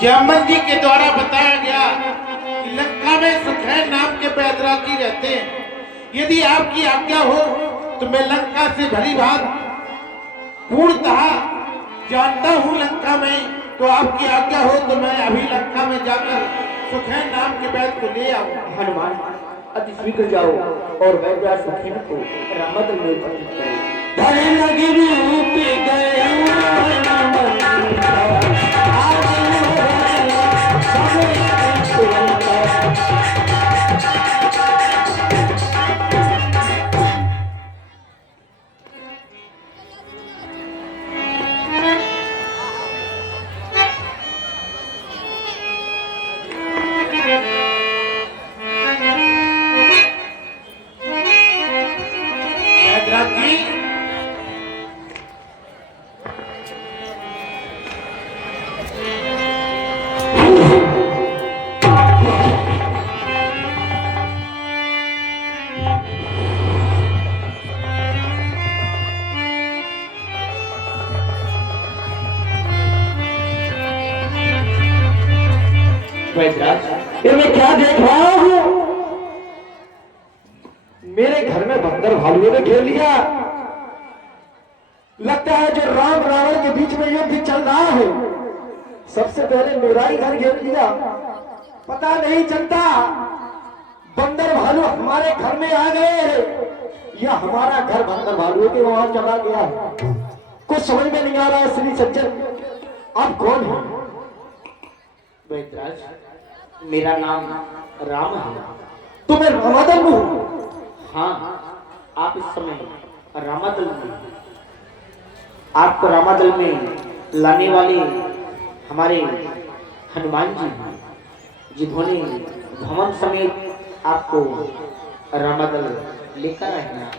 जामन जी के द्वारा बताया गया कि लंका में सुखैन नाम के बैदरागी रहते हैं। यदि आपकी आज्ञा हो तो मैं लंका से भली भांति पूर्णतः जानता हूँ लंका में, तो आपकी आज्ञा हो तो मैं अभी लंका में जाकर सुखैन नाम के बैद को ले आऊँ। हनुमान अति शीघ्र जाओ और वैद्या सुखैन को रामदल में उपस्थित करो। धरे लगी रूप गए ये मैं क्या देख रहा हूँ? मेरे घर में बंदर भालुओं ने घेर लिया। लगता है जो राम रावण के बीच में युद्ध चल रहा है, सबसे पहले मेरा ही घर घेर लिया। पता नहीं चलता बंदर भालू हमारे घर में आ गए हैं या हमारा घर बंदर भालुओं के वहां चला गया है। कुछ समझ में नहीं आ रहा है। श्री सज्जन, आप कौन हैं? वैद्यराज, मेरा नाम राम है। तुम्हें रामादल हूँ? हाँ, आप इस समय रामादल में, आपको रामादल में लाने वाले हमारे हनुमान जी, जिन्होंने भवन समेत आपको रामादल लेकर आए हैं।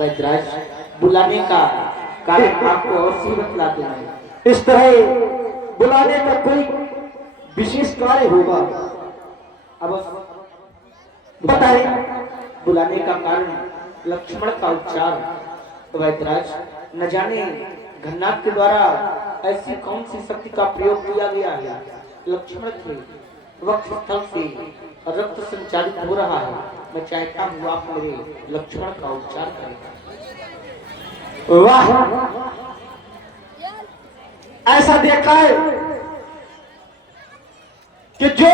वैद्यराज, बुलाने का कारण आपको और सी बतला दूं। इस तरह बुलाने का कोई विशेष कार्य होगा? अब बताए। बुलाने का कारण लक्ष्मण का उपचार। वैद्यराज, न जाने घन्नाथ के द्वारा ऐसी कौन सी शक्ति का प्रयोग किया गया है, लक्ष्मण के वक्ष स्थल से रक्त संचालित हो रहा है। मैं चाहता हूँ आप मेरे लक्ष्मण का उपचार करें। वाह, ऐसा देखा है कि जो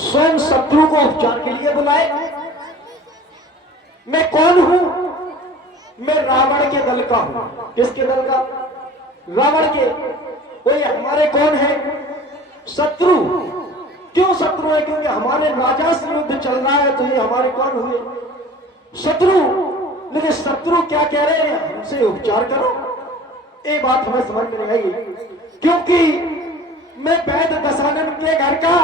स्वयं शत्रु को उपचार के लिए बुलाए। मैं कौन हूं? मैं रावण के दल का हूं। किसके दल का? रावण के। वो ये हमारे कौन है? शत्रु। क्यों शत्रु है? क्योंकि हमारे राजा से युद्ध चल रहा है, तो ये हमारे कौन हुए? शत्रु। लेकिन शत्रु क्या कह रहे हैं? हमसे उपचार करो। ये बात हमें समझ में नहीं आई, क्योंकि मैं वैद दशानन के घर का,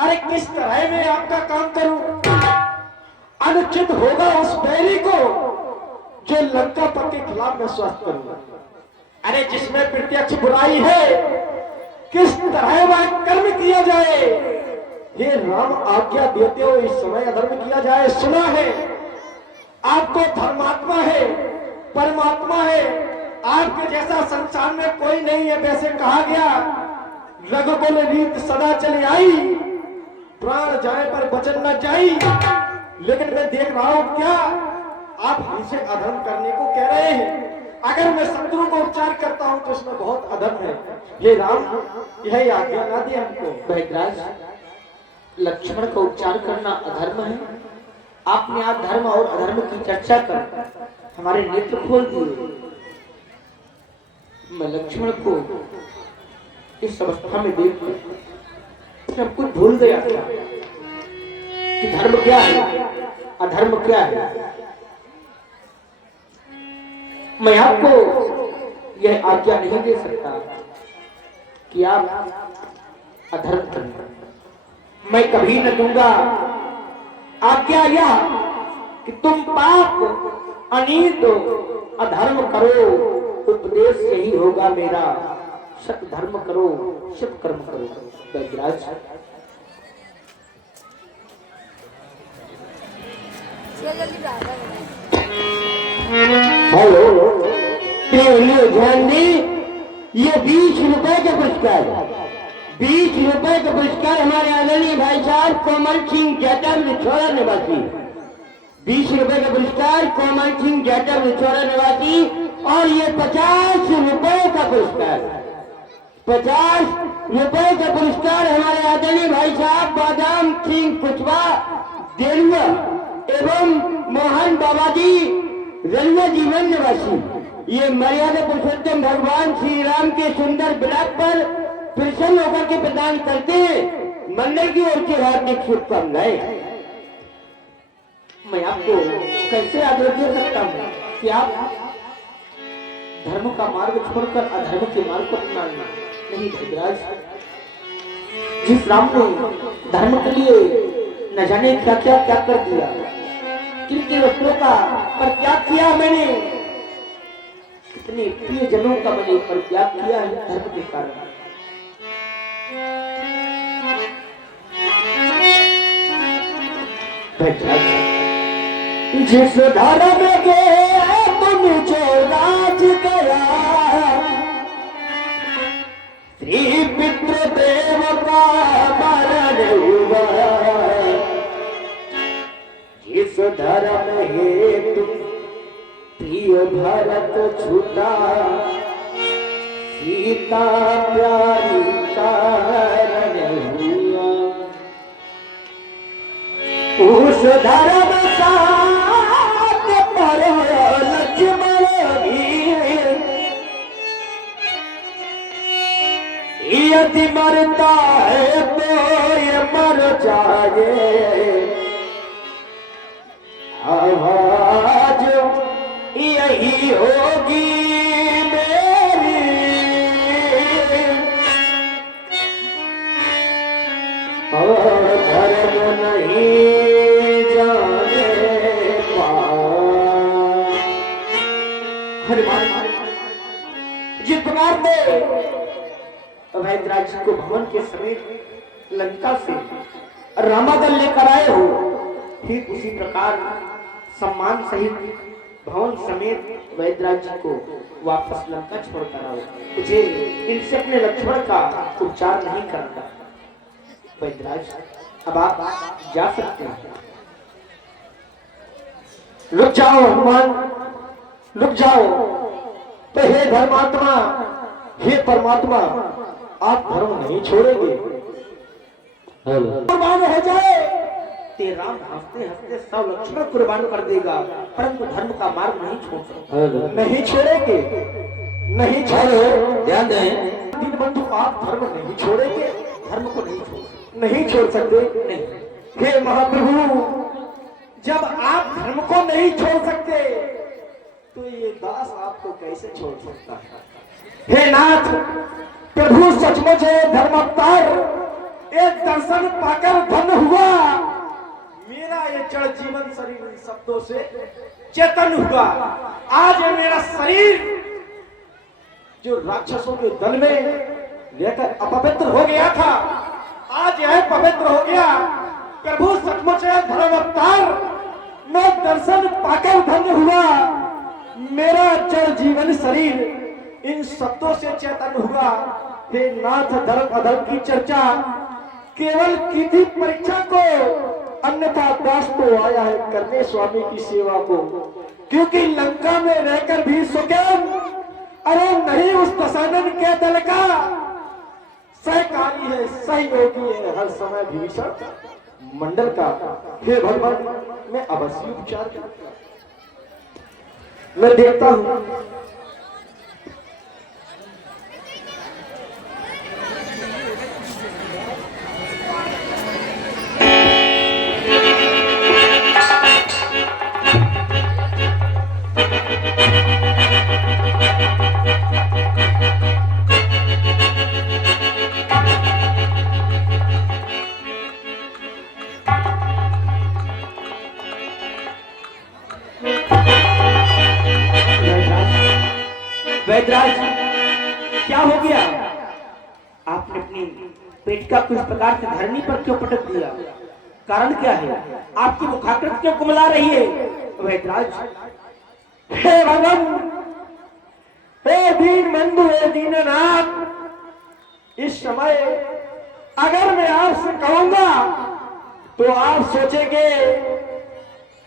अरे किस तरह मैं आपका काम करूं? अनुचित होगा उस बैरी को जो लंका पर के खिलाफ मैं स्वस्थ करूंगा। अरे जिसमें प्रत्यक्ष बुराई है, किस तरह वह कर्म किया जाए? ये राम आज्ञा देते हो इस समय अधर्म किया जाए। सुना है आपको धर्मात्मा है, परमात्मा है, आपके जैसा संसार में कोई नहीं है। वैसे कहा गया, रघुकुल रीत सदा चली आई, प्राण जाए पर वचन न जाई। लेकिन मैं देख रहा हूं क्या आप हमसे अधर्म करने को कह रहे हैं? अगर मैं शत्रु को उपचार करता हूं तो इसमें बहुत अधर्म है। ये राम यही आज्ञा ना दे हमको। वैद्यराज, लक्ष्मण का उपचार करना अधर्म है? आपने आज धर्म और अधर्म की चर्चा कर हमारे नेत्र खोल दिए। मैं लक्ष्मण को इस अवस्था में देख सब कुछ भूल गया था कि धर्म क्या है, अधर्म क्या है। मैं आपको यह आज्ञा नहीं दे सकता कि आप अधर्म करें। मैं कभी न दूंगा आज्ञा यह कि तुम पाप अनीत अधर्म करो। उपदेश यही होगा मेरा, सत धर्म करो, सत कर्म करो। वैद्यराज, हेलो, ध्यान दी। ये 20 रुपए का पुरस्कार, 20 रुपए का पुरस्कार हमारे आदरणीय भाई साहब कोमल सिंह जैटर विछोड़ा निवासी, 20 रुपए का पुरस्कार कोमल सिंह जैटर विछोड़ा निवासी। और ये 50 रुपए का पुरस्कार, 50 रुपए का पुरस्कार हमारे आदरणीय भाई साहब बादाम सिंह कुशवाहा देरुआ एवं मोहन बाबाजी रनुआ जीवन निवासी। ये मर्यादा पुरुषोत्तम भगवान श्री राम के सुंदर विलाप पर प्रसन्न होकर के प्रदान करते हैं। मंदिर की ओर से हार्दिक शुभकामनाएं। मैं आपको कैसे आग्रह दे सकता हूँ कि आप धर्म का मार्ग छोड़कर अधर्म के मार्ग को अपनाना नहीं। भद्राज, जिस राम ने धर्म के लिए न जाने क्या क्या त्याग कर दिया, किन किन वस्तुओं का परित्याग किया मैंने, कितने प्रिय जनों का मैंने परित्याग किया है धर्म के कारण। जिस धर्म के तुम राज गया, श्री पितृ देव का मरण हुआ, जिस धर्म हेतु प्रिय भरत छूटा, सीता प्यारी कारण हुआ, उस धर्म साथ पर लक्ष्मण यदि मरता है तो ये मर जाए, आवाज यही होगी मेरी, और धर्म नहीं जाने जिस प्रकार से वैद्यराज जी को भवन के समेत लंका से रामादल लेकर आए हो, ठीक उसी प्रकार सम्मान सहित भवन समेत वैद्यराज जी को वापस लंका छोड़कर आओ। मुझे इनसे अपने लक्ष्मण का उपचार नहीं करना। वैद्यराज, अब आप जा सकते हैं। रुक जाओ हनुमान, रुक जाओ। तो हे धर्मात्मा, हे परमात्मा, आप धर्म नहीं छोड़ेंगे? कुर्बान हो जाए ते राम हंसते हंसते सब लक्ष्मण कुर्बान कर देगा, परंतु धर्म का मार्ग नहीं छोड़ सकते। नहीं छोड़ेंगे, नहीं छोड़ो। ध्यान दें दीनबंधु, आप धर्म नहीं छोड़ेंगे, धर्म को नहीं छोड़ सकते। नहीं। हे महाप्रभु, जब आप धर्म को नहीं छोड़ सकते तो ये दास आपको कैसे छोड़ सकता है? हे नाथ, प्रभु सचमुच धर्म अवतार, एक दर्शन पाकर धन्य हुआ। मेरा ये जड़ जीवन शरीर इन शब्दों से चेतन हुआ। आज मेरा शरीर जो राक्षसों के दल में लेकर अपवित्र हो गया था, आज यह पवित्र हो गया। प्रभु सचमुच धर्म अवतार, मैं दर्शन पाकर धन्य हुआ। मेरा जड़ जीवन शरीर इन शब्दों से चेतन हुआ। हे नाथ, धर्म अधर्म की चर्चा केवल की थी परीक्षा को, अन्यथा दास तो आया है करने स्वामी की सेवा को। क्योंकि लंका में रहकर भी सुखेन, अरे नहीं उस दशानन के दल का सहकारी है, सहयोगी है हर समय भीषण मंडल का। हे भगवान, मैं अवश्य उपचार करता, मैं देखता हूं। वैद्यराज, क्या हो गया? आपने अपनी पेट का कुछ प्रकार से धरनी पर क्यों पटक दिया? कारण क्या है? आपकी मुखाकृत क्यों कुमला रही है? वैद्यराज, हे भगवान, हे दीन बंधु, हे दीननाथ, इस समय अगर मैं आपसे कहूंगा तो आप सोचेंगे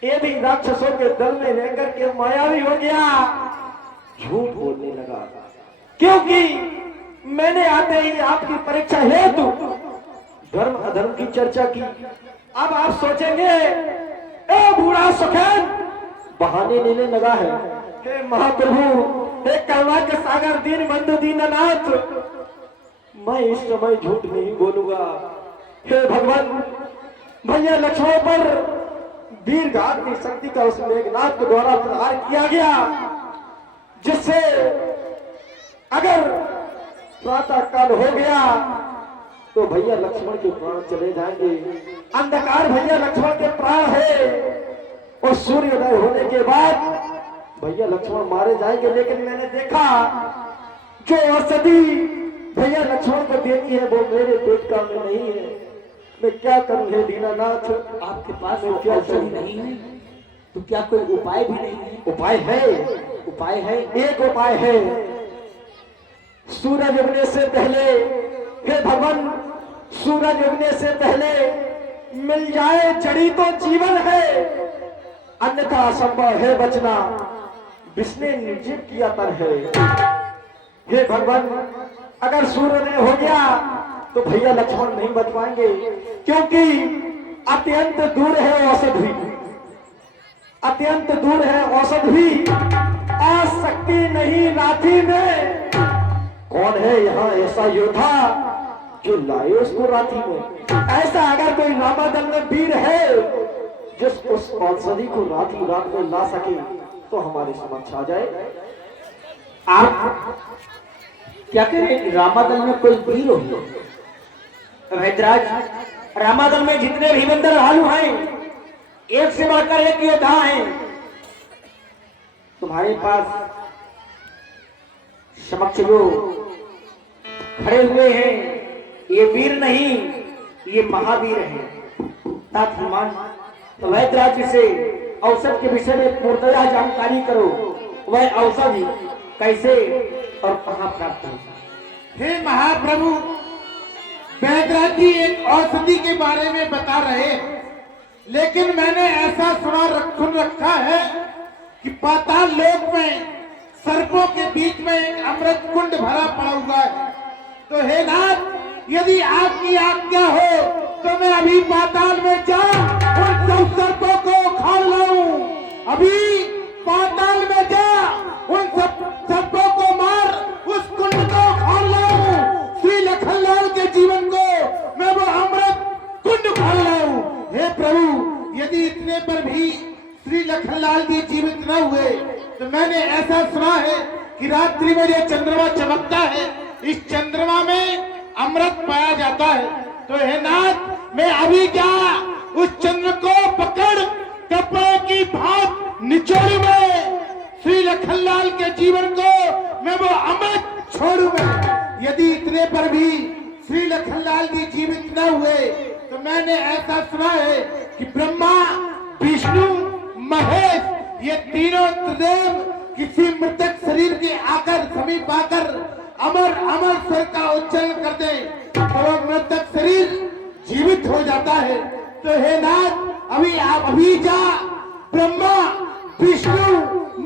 ये भी राक्षसों के दल में रहकर के मायावी हो गया, झूठ बोलने लगा। क्योंकि मैंने आते ही आपकी परीक्षा हेतु धर्म अधर्म की चर्चा की। अब आप सोचेंगे ए बूढ़ा सुखैन बहाने लेने लगा है। हे महाप्रभु, हे करुणा के सागर, दीन बंधु दीननाथ, मैं इस समय झूठ नहीं बोलूंगा। हे भगवान, भैया लक्ष्मण पर वीरघात की शक्ति का उस मेघनाथ के द्वारा प्रहार किया गया, जिससे अगर प्रातः काल हो गया तो भैया लक्ष्मण के प्राण चले जाएंगे। अंधकार भैया लक्ष्मण के प्राण है और सूर्योदय होने के बाद भैया लक्ष्मण मारे जाएंगे। लेकिन मैंने देखा जो औषधि भैया लक्ष्मण को देनी है वो मेरे पेट का में नहीं है। मैं क्या करूं हे दीनानाथ? आपके पास क्या औषधि नहीं है तो क्या कोई उपाय भी नहीं है? उपाय है, उपाय है। एक उपाय है। सूरज उगने से पहले, हे भगवान, सूरज उगने से पहले मिल जाए जड़ी तो जीवन है, अन्यथा असंभव है बचना, विष्णु ने निर्जीव किया तर है। हे भगवान, अगर सूर्योदय हो गया तो भैया लक्ष्मण नहीं बच पाएंगे, क्योंकि अत्यंत दूर है औषधि, अत्यंत दूर है औषधि, आ सकती नहीं राखी में। कौन है यहाँ ऐसा योद्धा जो लाए उसको राखी में? ऐसा अगर कोई रामादल में वीर है जिस उस औषधि को राती रात में ला सके तो हमारे समक्ष आ जाए। आप क्या करें? रामादल में कोई वीर हो? वैद्यराज, रामादल में जितने भी बंदर भालू हैं, एक से बढ़कर एक योद्धा हैं। तुम्हारे पास समक्ष जो खड़े हुए हैं ये वीर नहीं, ये महावीर हैं। तात हनुमान, तो वैद्यराज से औषध के विषय में पूर्णतः जानकारी करो। वह औषधि कैसे और कहां प्राप्त होगा? हे महाप्रभु, वैद्यराज जी एक औषधि के बारे में बता रहे हैं, लेकिन मैंने ऐसा सुन रखा है कि पाताल लोक में सर्पों के बीच में एक अमृत कुंड भरा पड़ा हुआ है। तो हे नाथ, यदि आपकी आज्ञा हो तो मैं अभी पाताल में जाऊं उन सब सर्पों को खा लाऊं। अभी पाताल में जा उन सब सर्पों को मार, उस कुंड को खा लाऊं, श्री लखनलाल के जीवन को मैं वो अमृत कुंड खा लाऊं। हे प्रभु, यदि इतने पर भी श्री लखनलाल जी जीवित न हुए तो मैंने ऐसा सुना है कि रात्रि में जो चंद्रमा चमकता है, इस चंद्रमा में अमृत पाया जाता है। तो हे नाथ, मैं अभी क्या उस चंद्र को पकड़ कपड़ों की भाप निचोड़ूंगा, श्री लखनलाल के जीवन को मैं वो अमृत छोड़ूंगा। यदि इतने पर भी श्री लखनलाल जी जीवित न हुए तो मैंने ऐसा सुना है कि ब्रह्मा, विष्णु, महेश, ये तीनों त्रिदेव किसी मृतक शरीर के आकर समीप आकर अमर अमर स्वर का उच्चारण कर दे तो वो मृतक शरीर जीवित हो जाता है। तो हे नाथ, अभी आप अभी जा ब्रह्मा, विष्णु,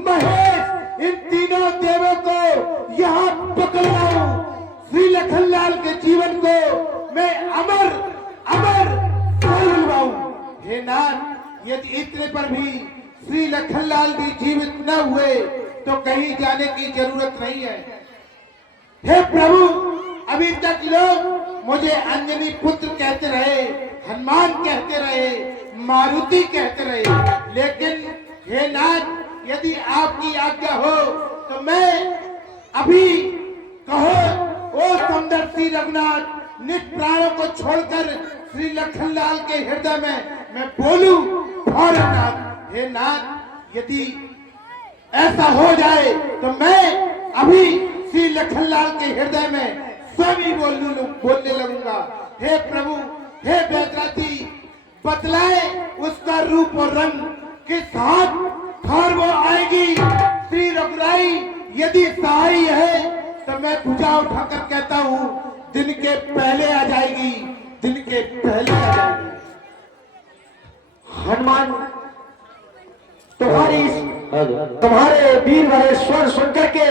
महेश, इन तीनों देवों को यहाँ पकड़ लाऊं, श्री लखनलाल के जीवन को मैं अमर अमर बुलवाऊं। हे नाथ, यदि इतने पर भी श्री लखनलाल जी जीवित न हुए तो कहीं जाने की जरूरत नहीं है। हे प्रभु, अभी तक लोग मुझे अंजनी पुत्र कहते रहे, हनुमान कहते रहे, मारुति कहते रहे, लेकिन हे नाथ, यदि आपकी आज्ञा हो तो मैं अभी कहो ओ समदर्शी रघुनाथ, निज प्राणों को छोड़कर श्री लखनलाल के हृदय में मैं बोलूं भोलेनाथ। हे नाथ, यदि ऐसा हो जाए तो मैं अभी श्री लखनलाल के हृदय में स्वयं ही बोलने लगूंगा। हे प्रभु, हे वैद्यराज, बतलाए उसका रूप और रंग, किस हाथ थार वो आएगी, श्री रघुराई यदि सहाय है तो मैं भुजा उठाकर कहता हूं दिन के पहले आ जाएगी, दिन के पहले आ जाएगी। हनुमान, तुम्हारे वीर भरे स्वर सुनकर के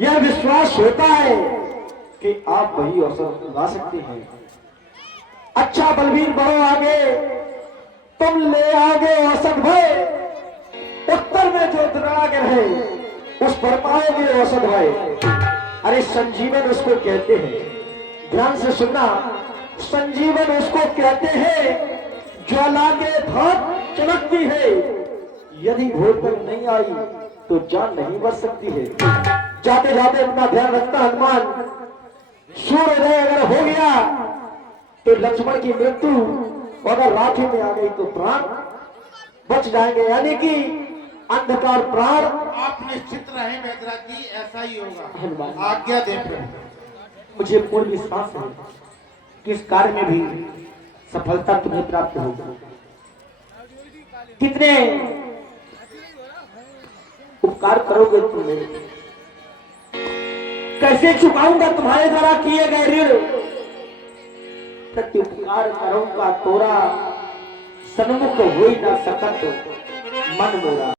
यह विश्वास होता है कि आप वही अवसर ला सकते हैं। अच्छा बलवीर, बढ़ो आगे, तुम ले आओगे औसत भय। उत्तर में जो द्रागर है उस पर पाओगे औसत भय। अरे संजीवन उसको कहते हैं, ध्यान से सुनना, संजीवन उसको कहते हैं ज्वाला के भाप चमकती है। यदि भोर तक नहीं आई तो जान नहीं बच सकती है। जाते जाते अपना ध्यान रखता हनुमान, सूर्योदय अगर हो गया तो लक्ष्मण की मृत्यु, अगर रात्रि में आ गई तो प्राण बच जाएंगे, यानी कि अंधकार प्राण। आप निश्चित रहे बैदरा जी, ऐसा ही होगा। हनुमान, आज्ञा दे प्रभु। मुझे पूर्ण विश्वास है कि इस कार्य में भी सफलता तुम्हें प्राप्त होगी। कितने उपकार करोगे तुम मेरे, कैसे चुकाऊंगा तुम्हारे द्वारा किए गए ऋण। प्रत्युपकार करूंगा तोरा, सन्मुख हो ही ना सकत मन मोरा।